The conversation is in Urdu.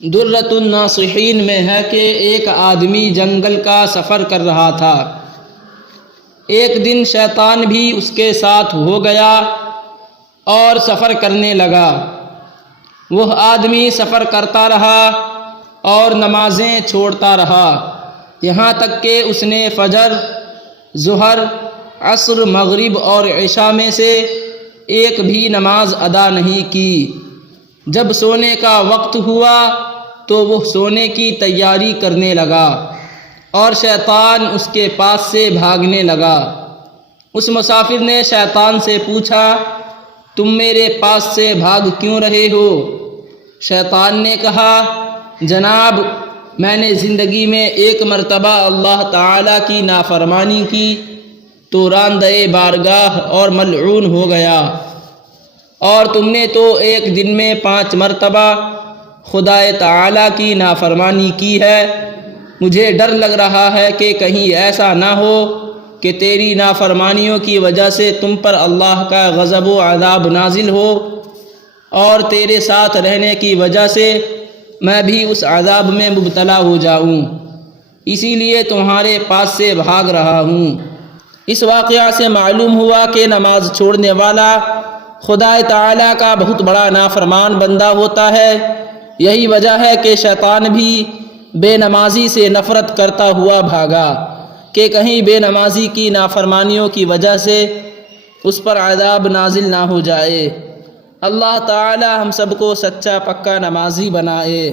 درۃ الناصحین میں ہے کہ ایک آدمی جنگل کا سفر کر رہا تھا۔ ایک دن شیطان بھی اس کے ساتھ ہو گیا اور سفر کرنے لگا۔ وہ آدمی سفر کرتا رہا اور نمازیں چھوڑتا رہا، یہاں تک کہ اس نے فجر، ظہر، عصر، مغرب اور عشاء میں سے ایک بھی نماز ادا نہیں کی۔ جب سونے کا وقت ہوا تو وہ سونے کی تیاری کرنے لگا اور شیطان اس کے پاس سے بھاگنے لگا۔ اس مسافر نے شیطان سے پوچھا، تم میرے پاس سے بھاگ کیوں رہے ہو؟ شیطان نے کہا، جناب، میں نے زندگی میں ایک مرتبہ اللہ تعالیٰ کی نافرمانی کی تو راندہ بارگاہ اور ملعون ہو گیا، اور تم نے تو ایک دن میں 5 مرتبہ خدا تعالیٰ کی نافرمانی کی ہے۔ مجھے ڈر لگ رہا ہے کہ کہیں ایسا نہ ہو کہ تیری نافرمانیوں کی وجہ سے تم پر اللہ کا غضب و عذاب نازل ہو، اور تیرے ساتھ رہنے کی وجہ سے میں بھی اس عذاب میں مبتلا ہو جاؤں، اسی لیے تمہارے پاس سے بھاگ رہا ہوں۔ اس واقعہ سے معلوم ہوا کہ نماز چھوڑنے والا خدا تعالیٰ کا بہت بڑا نافرمان بندہ ہوتا ہے۔ یہی وجہ ہے کہ شیطان بھی بے نمازی سے نفرت کرتا ہوا بھاگا کہ کہیں بے نمازی کی نافرمانیوں کی وجہ سے اس پر عذاب نازل نہ ہو جائے۔ اللہ تعالی ہم سب کو سچا پکا نمازی بنائے۔